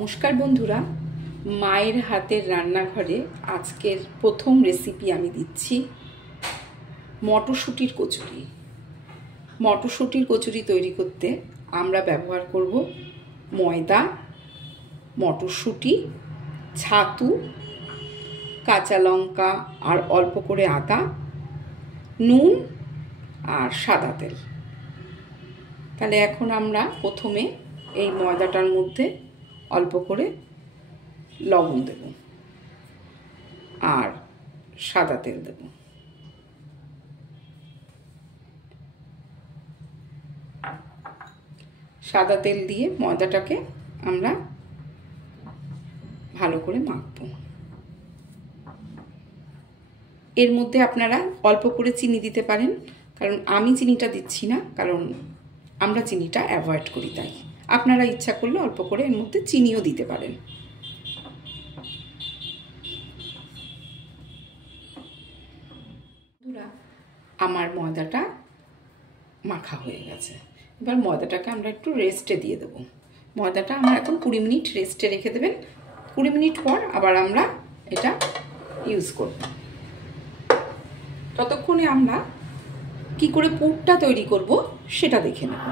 নমস্কার বন্ধুরা, মায়ের হাতের রান্নাঘরে আজকের প্রথম রেসিপি আমি দিচ্ছি মটরশুঁটির কচুরি। মটরশুঁটির কচুরি তৈরি করতে আমরা ব্যবহার করব ময়দা, মটরশুঁটি, ছাতু, কাঁচা লঙ্কা আর অল্প করে আদা, নুন আর সাদা তেল। তাহলে এখন আমরা প্রথমে এই ময়দাটার মধ্যে অল্প করে লবণ দেব আর সাদা তেল দেব। সাদা তেল দিয়ে ময়দাটাকে আমরা ভালো করে মাখবো। এর মধ্যে আপনারা অল্প করে চিনি দিতে পারেন, কারণ আমি চিনিটা দিচ্ছি না, কারণ আমরা চিনিটা অ্যাভয়েড করি। তাই আপনারা ইচ্ছা করলে অল্প করে এর মধ্যে চিনিও দিতে পারেন। আমার ময়দাটা মাখা হয়ে গেছে। এবার ময়দাটাকে আমরা একটু রেস্টে দিয়ে দেব। ময়দাটা আমরা এখন 20 মিনিট রেস্টে রেখে দেবেন। 20 মিনিট পর আবার আমরা এটা ইউজ করব। ততক্ষণে আমরা কি করে পুরটা তৈরি করব সেটা দেখে নেব।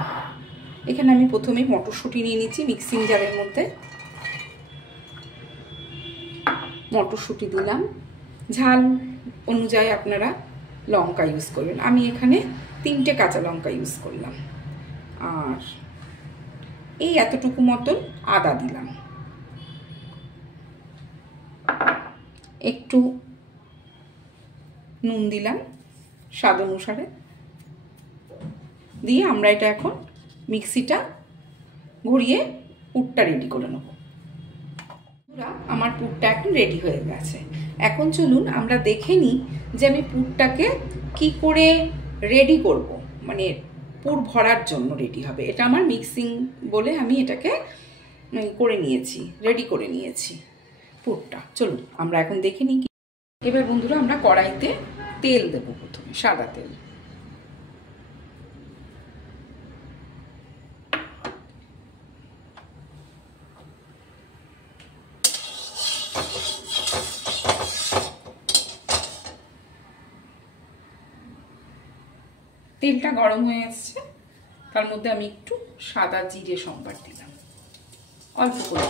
এখানে আমি প্রথমে মটরশুঁটি নিয়ে নিচ্ছি মিক্সিং জারের মধ্যে। মটরশুঁটি দিলাম, ঝাল অনুযায়ী আপনারা লঙ্কা ইউজ করবেন। আমি এখানে 3টে কাঁচা লঙ্কা ইউজ করলাম, আর এই এতটুকু মতন আদা দিলাম, একটু নুন দিলাম স্বাদ অনুসারে, দিয়ে আমরা এটা এখন মিক্সিটা ঘুরিয়ে পুরটা রেডি করে নেব। আমার পুরটা এখন রেডি হয়ে গেছে। এখন চলুন আমরা দেখে নিই যে আমি পুরটাকে কি করে রেডি করব, মানে পুর ভরার জন্য রেডি হবে। এটা আমার মিক্সিং বলে আমি এটাকে করে নিয়েছি, রেডি করে নিয়েছি পুরটা। চলুন আমরা এখন দেখে নিই। এবার বন্ধুরা আমরা কড়াইতে তেল দেবো, প্রথমে সাদা তেল। তেলটা গরম হয়ে এসছে, তার মধ্যে আমি একটু সাদা জিরে সম্বার দিলাম, অল্প করে।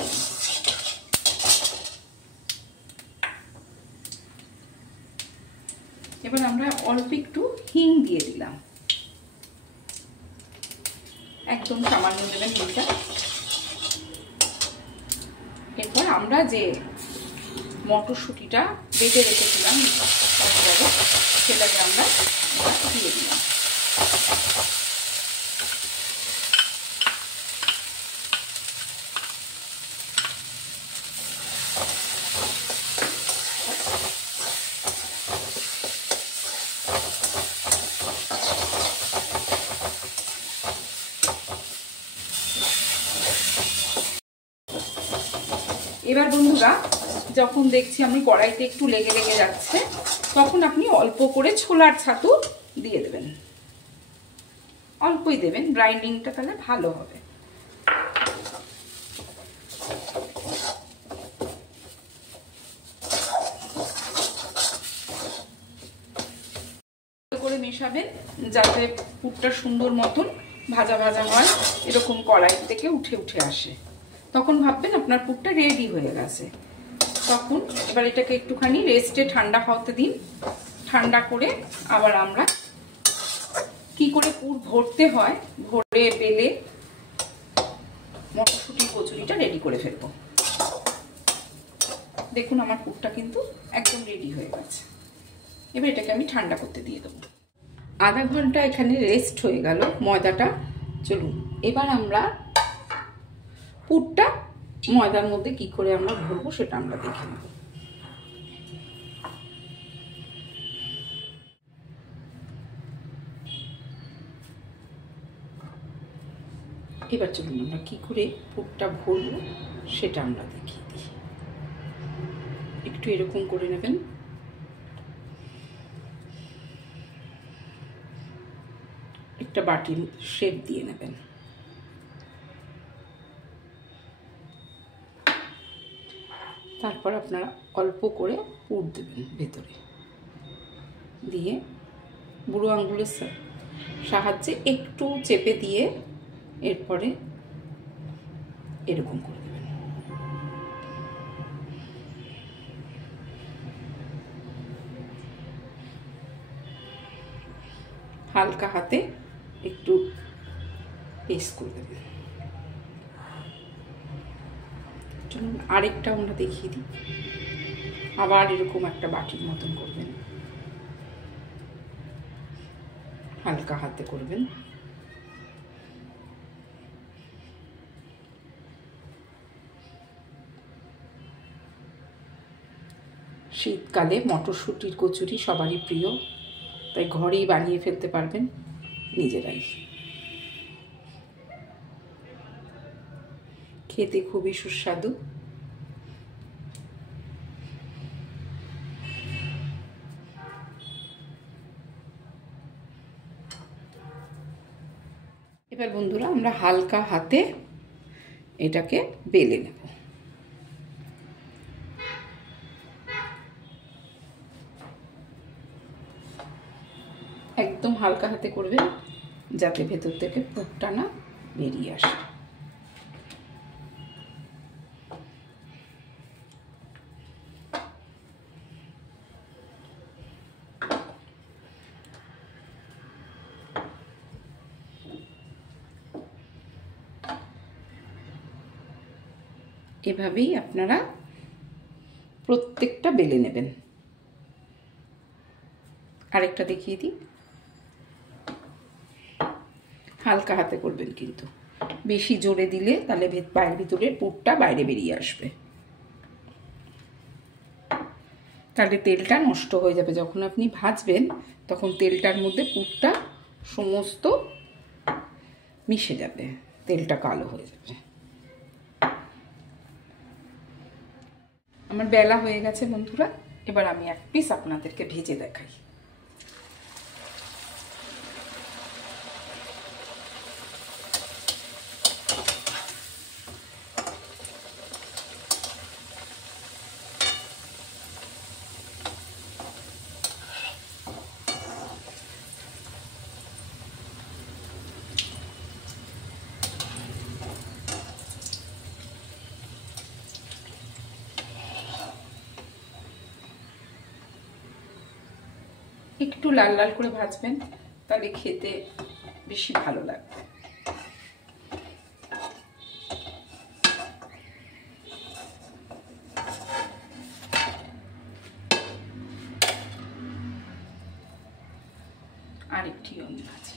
এবার আমরা অল্প একটু হিং দিয়ে দিলাম, একদম সামান্য দেবেন হিংটা। এরপর আমরা যে মটরশুঁটিটা বেটে রেখেছিলাম সেটাকে আমরা দিয়ে দিলাম। এবার বন্ধুরা যখন দেখছি আমি কড়াইতে একটু লেগে লেগে যাচ্ছে, তখন আপনি অল্প করে ছোলার ছাতু দিয়ে দেবেন, অল্পই দেবেন, গ্রাইন্ডিংটা তাহলে ভালো হবে। করে মেশাবেন যাতে পুরটা সুন্দর মতন ভাজা ভাজা হয়, এরকম কড়াই থেকে উঠে উঠে আসে। তখন ভাববেন আপনার পুরটা রেডি হয়ে গেছে। তখন এবার এটাকে একটুখানি রেস্টে ঠান্ডা হতে দিন। ঠান্ডা করে আবার আমরা কি করে পুর ভরতে হয়, ভরে বেলে মটরশুঁটির কচুরিটা রেডি করে ফেলবো। দেখুন আমার পুরটা কিন্তু একদম রেডি হয়ে গেছে। এবার এটাকে আমি ঠান্ডা করতে দিয়ে দেবো। আধা ঘন্টা এখানে রেস্ট হয়ে গেল ময়দাটা। চলুন এবার আমরা পুরটা ময়দার মধ্যে কি করে আমরা ভরবো সেটা আমরা দেখে নেব। এবার চলুন আমরা কি করে পুরটা ভরবো সেটা আমরা দেখিয়ে দিই। একটু এরকম করে নেবেন, একটা বাটির শেপ দিয়ে নেবেন। তারপর আপনারা অল্প করে পুর দেবেন ভেতরে, দিয়ে বুড়ো আঙুলের সাহায্যে একটু চেপে দিয়ে এরপরে এরকম করে দেবেন। হালকা হাতে একটু পেস্ট করে দেবেন। চলুন আরেকটা আমরা দেখিয়ে দিই। আবার এরকম একটা বাটির মতন করবেন, হালকা হাতে করবেন। শীতকালে মটরশুঁটির কচুরি সবারই প্রিয়, তাই ঘরেই বানিয়ে ফেলতে পারবেন নিজেরাই। খেতে খুবই সুস্বাদু। এবার বন্ধুরা আমরা হালকা হাতে এটাকে বেলে নেব। একদম হালকা হাতে করবেন যাতে ভেতর থেকে পুরটা না বেরিয়ে আসে। এভাবেই আপনারা প্রত্যেকটা বেলে নেবেন। আরেকটা দেখিয়ে দিই। হালকা হাতে করবেন, কিন্তু বেশি জোরে দিলে তাহলে বাইরের ভিতরের পুরটা বাইরে বেরিয়ে আসবে, তাহলে তেলটা নষ্ট হয়ে যাবে। যখন আপনি ভাজবেন তখন তেলটার মধ্যে পুরটা সমস্ত মিশে যাবে, তেলটা কালো হয়ে যাবে। আমার বেলা হয়ে গেছে বন্ধুরা, এবার আমি এক পিস আপনাদেরকে ভেজে দেখাই। একটু লাল লাল করে ভাজবেন, তাহলে খেতে বেশি ভালো লাগবে। আরেকটি আমি ভাজি।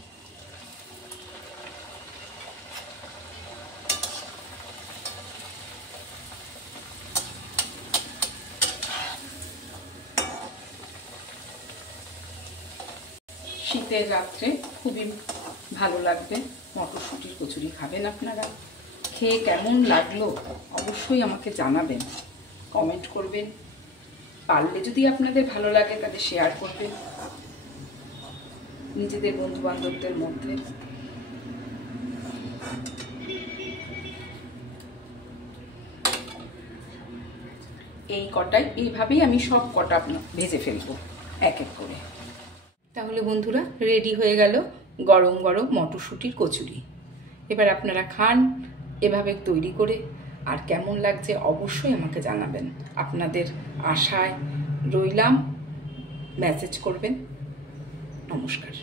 শীতের রাত্রে খুবই ভালো লাগবে মটরশুঁটির কচুরি। খাবেন আপনারা, খেয়ে কেমন লাগলো অবশ্যই আমাকে জানাবেন, কমেন্ট করবেন। পারলে যদি আপনাদের ভালো লাগে তাহলে শেয়ার করবেন নিজেদের বন্ধু বান্ধবদের মধ্যে। এই কটাই এইভাবেই আমি সব কটা ভেজে ফেলবো এক এক করে। তাহলে বন্ধুরা রেডি হয়ে গেল গরম গরম মটরশুঁটির কচুরি। এবার আপনারা খান এভাবে তৈরি করে, আর কেমন লাগছে অবশ্যই আমাকে জানাবেন। আপনাদের আশায় রইলাম, মেসেজ করবেন। নমস্কার।